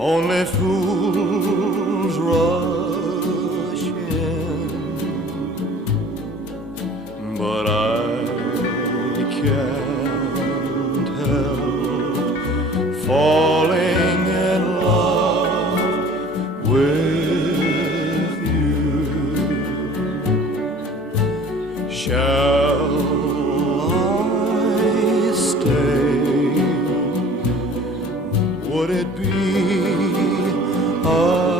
Only fools rush in, but I can't help falling in love with you. Shall I stay? Would it be a